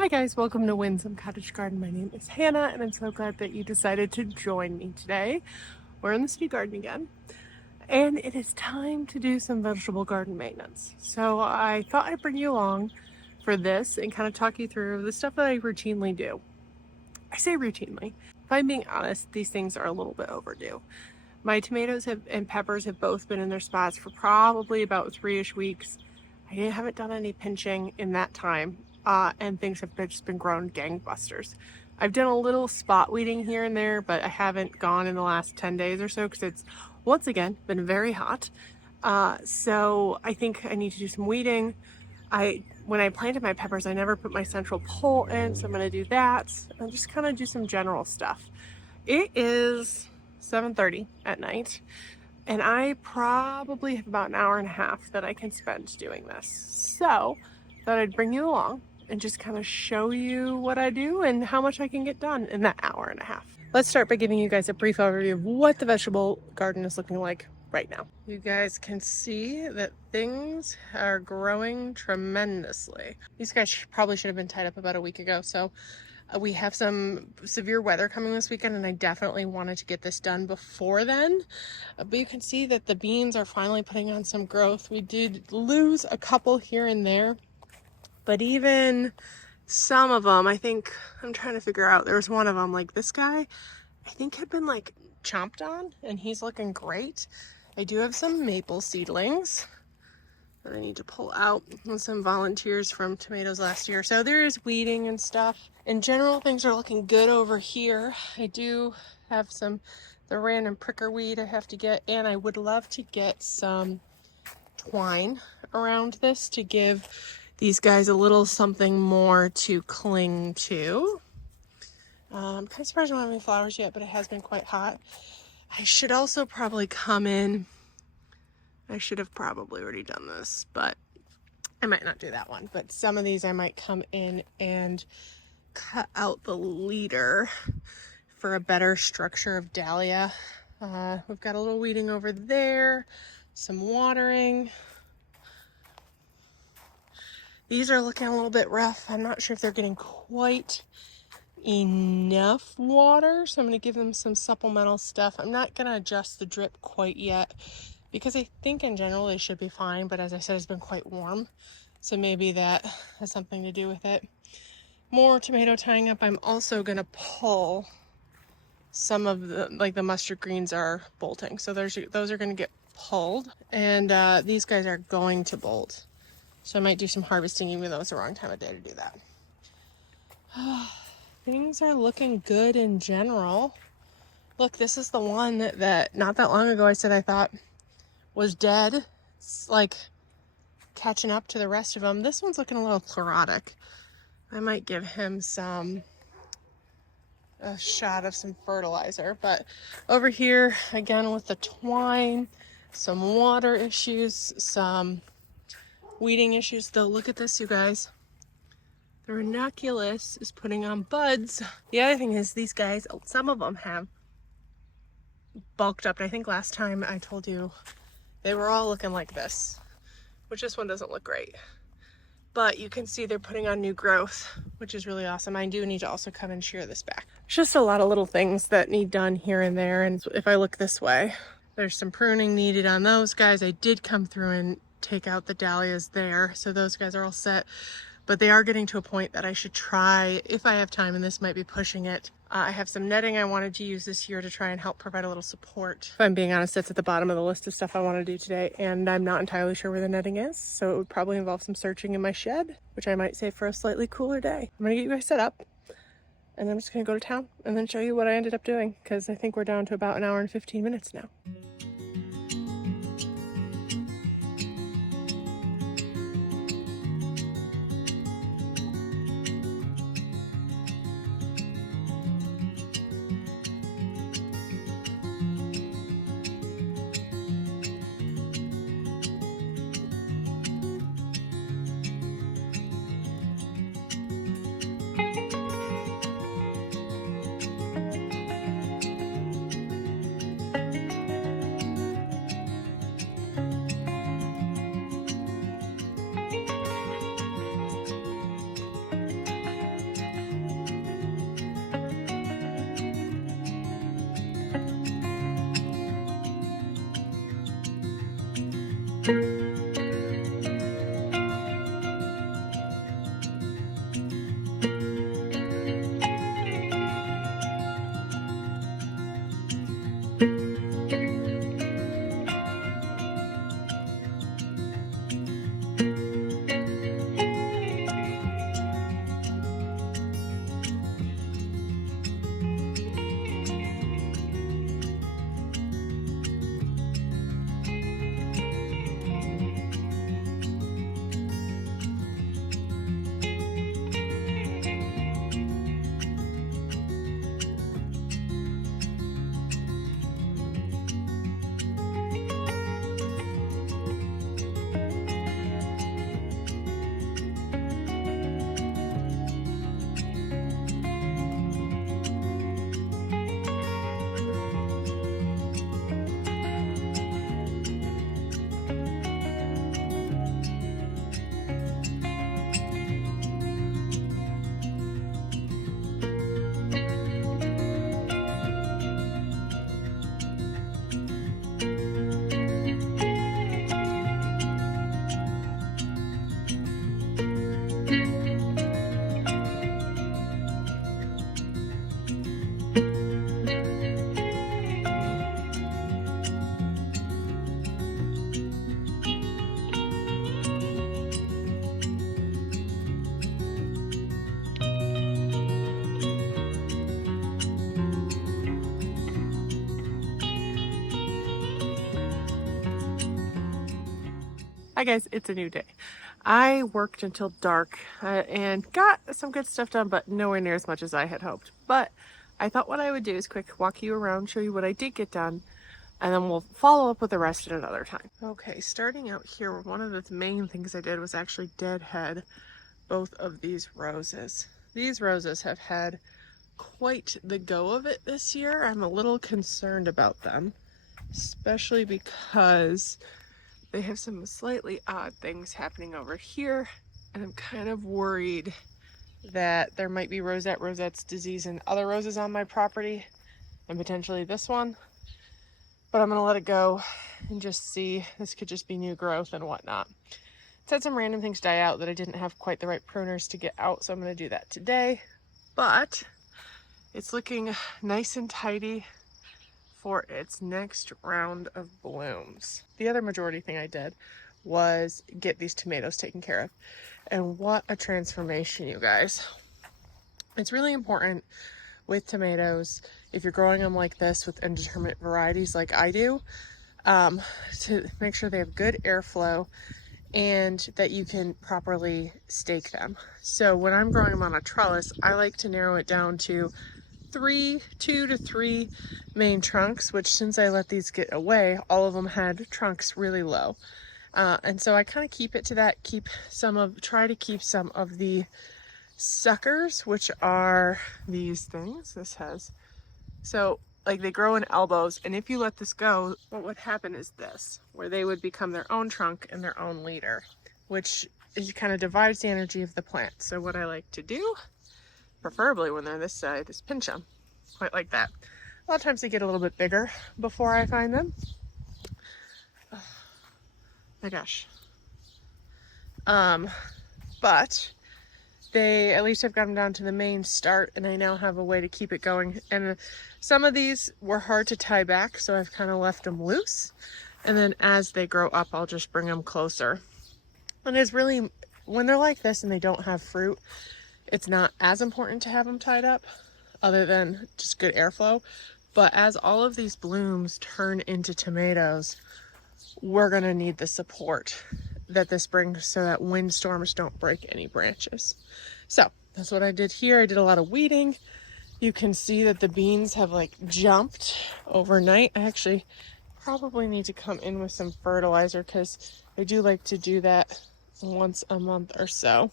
Hi guys, welcome to Windsome Cottage Garden. My name is Hannah and I'm so glad that you decided to join me today. We're in the city garden again and it is time to do some vegetable garden maintenance. So I thought I'd bring you along for this and kind of talk you through the stuff that I routinely do. I say routinely. If I'm being honest, these things are a little bit overdue. My tomatoes and peppers have both been in their spots for probably about 3-ish weeks. I haven't done any pinching in that time, and things have just been growing gangbusters. I've done a little spot weeding here and there, but I haven't gone in the last 10 days or so because it's, once again, been very hot. So I think I need to do some weeding. When I planted my peppers, I never put my central pole in, so I'm going to do that and just kind of do some general stuff. It is 7:30 at night. And I probably have about an hour and a half that I can spend doing this. So I thought I'd bring you along and just kind of show you what I do and how much I can get done in that hour and a half. Let's start by giving you guys a brief overview of what the vegetable garden is looking like right now. You guys can see that things are growing tremendously. These guys probably should have been tied up about a week ago. So we have some severe weather coming this weekend and I definitely wanted to get this done before then. But you can see that the beans are finally putting on some growth. We did lose a couple here and there, but even some of them, I think, I'm trying to figure out, there was one of them, like this guy, I think had been like chomped on and he's looking great. I do have some maple seedlings that I need to pull out and some volunteers from tomatoes last year. So there is weeding and stuff. In general, things are looking good over here. I do have the random pricker weed I have to get, and I would love to get some twine around this to give these guys a little something more to cling to. I'm kind of surprised I don't have any flowers yet, but it has been quite hot. I should also probably come in. I should have probably already done this, but I might not do that one. But some of these I might come in and cut out the leader for a better structure of dahlia. We've got a little weeding over there, some watering. These are looking a little bit rough. I'm not sure if they're getting quite enough water, so I'm going to give them some supplemental stuff. I'm not going to adjust the drip quite yet, because I think in general they should be fine, but as I said, it's been quite warm, so maybe that has something to do with it. More tomato tying up. I'm also going to pull some of the mustard greens are bolting, so those are going to get pulled, and these guys are going to bolt, so I might do some harvesting, even though it's the wrong time of day to do that. Things are looking good in general. Look, this is the one that not that long ago I said I thought was dead. It's like catching up to the rest of them. This one's looking a little sporadic. I might give him a shot of some fertilizer. But over here, again with the twine, some water issues, some weeding issues. Though, look at this, you guys. The ranunculus is putting on buds. The other thing is these guys, some of them have bulked up. And I think last time I told you they were all looking like this, which this one doesn't look great. But you can see they're putting on new growth, which is really awesome. I do need to also come and shear this back. It's just a lot of little things that need done here and there. And if I look this way, there's some pruning needed on those guys. I did come through and take out the dahlias there, so those guys are all set. But they are getting to a point that I should try, if I have time, and this might be pushing it. I have some netting I wanted to use this year to try and help provide a little support. If I'm being honest, that's at the bottom of the list of stuff I want to do today, and I'm not entirely sure where the netting is, so it would probably involve some searching in my shed, which I might save for a slightly cooler day. I'm going to get you guys set up, and then I'm just going to go to town and then show you what I ended up doing, because I think we're down to about an hour and 15 minutes now. Hi guys, it's a new day. I worked until dark and got some good stuff done, but nowhere near as much as I had hoped. But I thought what I would do is quick walk you around, show you what I did get done, and then we'll follow up with the rest at another time. Okay, starting out here, one of the main things I did was actually deadhead both of these roses. These roses have had quite the go of it this year. I'm a little concerned about them, especially because they have some slightly odd things happening over here, and I'm kind of worried that there might be rosette's disease in other roses on my property, and potentially this one. But I'm gonna let it go and just see. This could just be new growth and whatnot. It's had some random things die out that I didn't have quite the right pruners to get out, so I'm gonna do that today. But it's looking nice and tidy for its next round of blooms. The other majority thing I did was get these tomatoes taken care of. And what a transformation, you guys. It's really important with tomatoes, if you're growing them like this with indeterminate varieties like I do, to make sure they have good airflow and that you can properly stake them. So when I'm growing them on a trellis, I like to narrow it down to 2 to 3 main trunks, which since I let these get away, all of them had trunks really low. And so I kind of keep it to that, try to keep some of the suckers, which are these things. So like they grow in elbows, and if you let this go, what would happen is this, where they would become their own trunk and their own leader, which kind of divides the energy of the plant. So what I like to do, preferably when they're this side, is pinch them, quite like that. A lot of times they get a little bit bigger before I find them. Oh my gosh. But they at least have got them down to the main start, and I now have a way to keep it going. And some of these were hard to tie back, so I've kind of left them loose. And then as they grow up, I'll just bring them closer. And it's really, when they're like this and they don't have fruit, it's not as important to have them tied up, other than just good airflow. But as all of these blooms turn into tomatoes, we're gonna need the support that this brings so that windstorms don't break any branches. So that's what I did here. I did a lot of weeding. You can see that the beans have like jumped overnight. I actually probably need to come in with some fertilizer because I do like to do that once a month or so.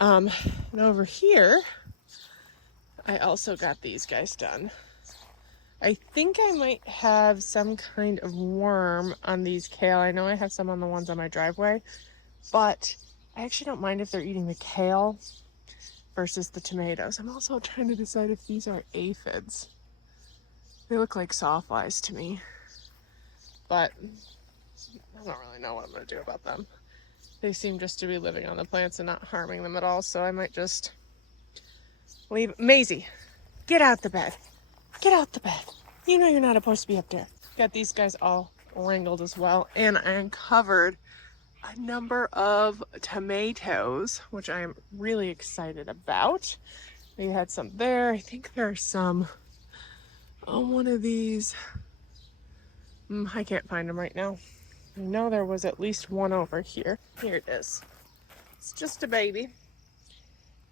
And over here, I also got these guys done. I think I might have some kind of worm on these kale. I know I have some on the ones on my driveway, but I actually don't mind if they're eating the kale versus the tomatoes. I'm also trying to decide if these are aphids. They look like sawflies to me, but I don't really know what I'm going to do about them. They seem just to be living on the plants and not harming them at all, so I might just leave. Maisie, get out the bed. Get out the bed. You know you're not supposed to be up there. Got these guys all wrangled as well, and I uncovered a number of tomatoes, which I am really excited about. We had some there. I think there are some on one of these. I can't find them right now. I know there was at least one over here. Here it is. It's just a baby,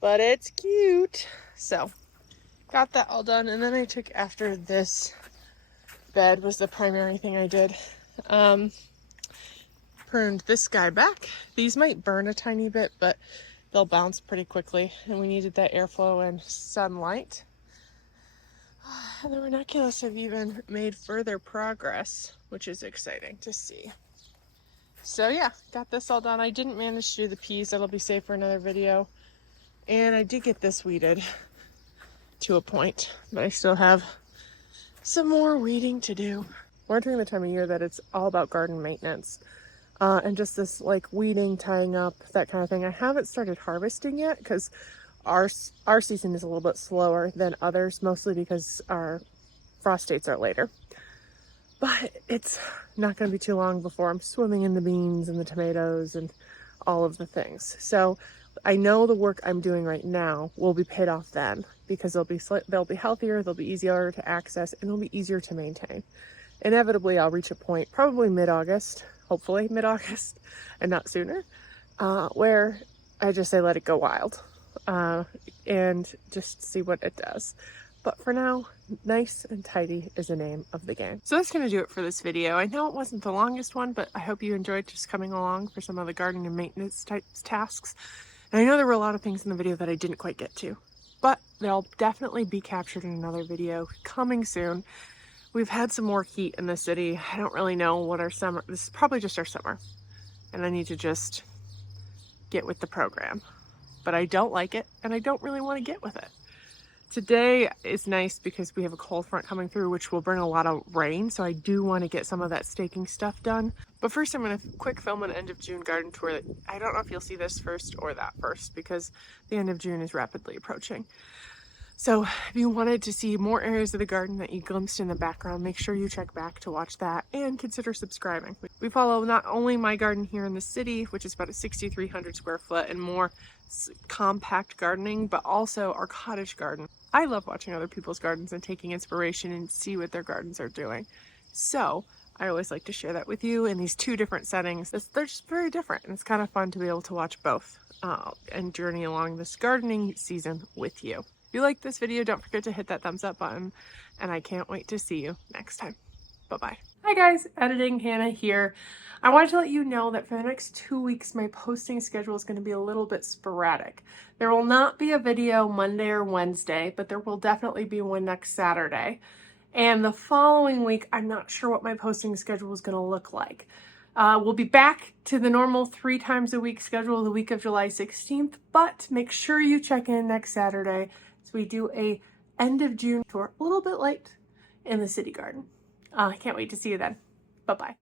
but it's cute. So got that all done, and then I took after this bed was the primary thing I did. Pruned this guy back. These might burn a tiny bit, but they'll bounce pretty quickly, and we needed that airflow and sunlight. And the ranunculus have even made further progress, which is exciting to see. So yeah, got this all done. I didn't manage to do the peas. That'll be saved for another video. And I did get this weeded to a point, but I still have some more weeding to do. We're during the time of year that it's all about garden maintenance. And just this like weeding, tying up, that kind of thing. I haven't started harvesting yet because our season is a little bit slower than others, mostly because our frost dates are later. But it's not going to be too long before I'm swimming in the beans and the tomatoes and all of the things. So I know the work I'm doing right now will be paid off then, because they'll be healthier, they'll be easier to access, and they'll be easier to maintain. Inevitably, I'll reach a point, probably mid-August, hopefully mid-August and not sooner, where I just say let it go wild and just see what it does. But for now, nice and tidy is the name of the game. So that's going to do it for this video. I know it wasn't the longest one, but I hope you enjoyed just coming along for some of the garden and maintenance type tasks. And I know there were a lot of things in the video that I didn't quite get to, but they'll definitely be captured in another video coming soon. We've had some more heat in the city. I don't really know what our summer, this is probably just our summer, and I need to just get with the program. But I don't like it, and I don't really want to get with it. Today is nice because we have a cold front coming through, which will bring a lot of rain, so I do want to get some of that staking stuff done. But first I'm going to quick film an end of June garden tour. I don't know if you'll see this first or that first, because the end of June is rapidly approaching. So if you wanted to see more areas of the garden that you glimpsed in the background, make sure you check back to watch that and consider subscribing. We follow not only my garden here in the city, which is about a 6,300 square foot and more compact gardening, but also our cottage garden. I love watching other people's gardens and taking inspiration and see what their gardens are doing. So I always like to share that with you in these two different settings. They're just very different, and it's kind of fun to be able to watch both and journey along this gardening season with you. If you like this video, don't forget to hit that thumbs up button, and I can't wait to see you next time. Bye-bye. Hi guys, Editing Hannah here. I wanted to let you know that for the next 2 weeks, my posting schedule is going to be a little bit sporadic. There will not be a video Monday or Wednesday, but there will definitely be one next Saturday. And the following week, I'm not sure what my posting schedule is going to look like. We'll be back to the normal 3 times a week schedule the week of July 16th, but make sure you check in next Saturday. So we do a end of June tour, a little bit late in the city garden. I can't wait to see you then. Bye-bye.